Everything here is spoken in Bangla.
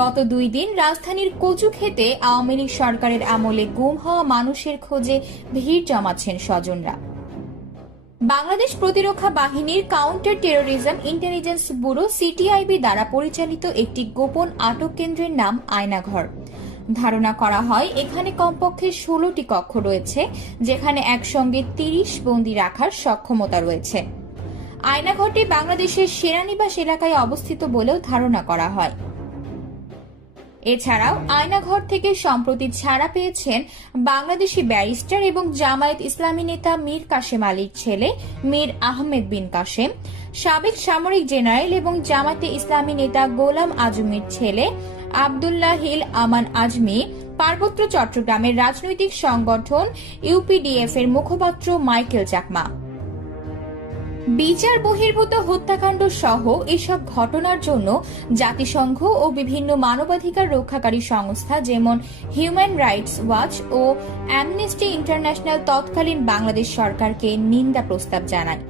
গত 2 দিন রাজধানীর কচুক্ষেতে আওয়ামী লীগ সরকারের আমলে গুম হওয়া মানুষের খোঁজে ভিড় জমাচ্ছেন স্বজনরা। বাংলাদেশ প্রতিরক্ষা বাহিনীর counter terrorism intelligence bureau CTIB দ্বারা পরিচালিত একটি গোপন আটক কেন্দ্রের নাম আয়নাঘর। ধারণা করা হয় এখানে কমপক্ষে 16টি কক্ষ রয়েছে, যেখানে একসঙ্গে 30 বন্দী রাখার সক্ষমতা রয়েছে। আয়নাঘরটি বাংলাদেশের সেনানিবাস এলাকায় অবস্থিত বলেও ধারণা করা হয়। এছাড়াও আয়নাঘর থেকে সম্প্রতি ছাড়া পেয়েছেন বাংলাদেশি ব্যারিস্টার এবং জামায়াত ইসলামী নেতা মীর কাসেম আলীর ছেলে মীর আহমেদ বিন কাসেম, সাবেক সামরিক জেনারেল এবং জামায়াতে ইসলামী নেতা গোলাম আজমির ছেলে আব্দুল্লাহিল আমান আজমি, পার্বত্য চট্টগ্রামের রাজনৈতিক সংগঠন ইউপিডিএফ এর মুখপাত্র মাইকেল চাকমা। বিচার বহির্ভূত হত্যাকাণ্ড সহ এসব ঘটনার জন্য জাতিসংঘ ও বিভিন্ন মানবাধিকার রক্ষাকারী সংস্থা যেমন হিউম্যান রাইটস ওয়াচ ও অ্যামনেস্টি ইন্টারন্যাশনাল তৎকালীন বাংলাদেশ সরকারকে নিন্দা প্রস্তাব জানায়।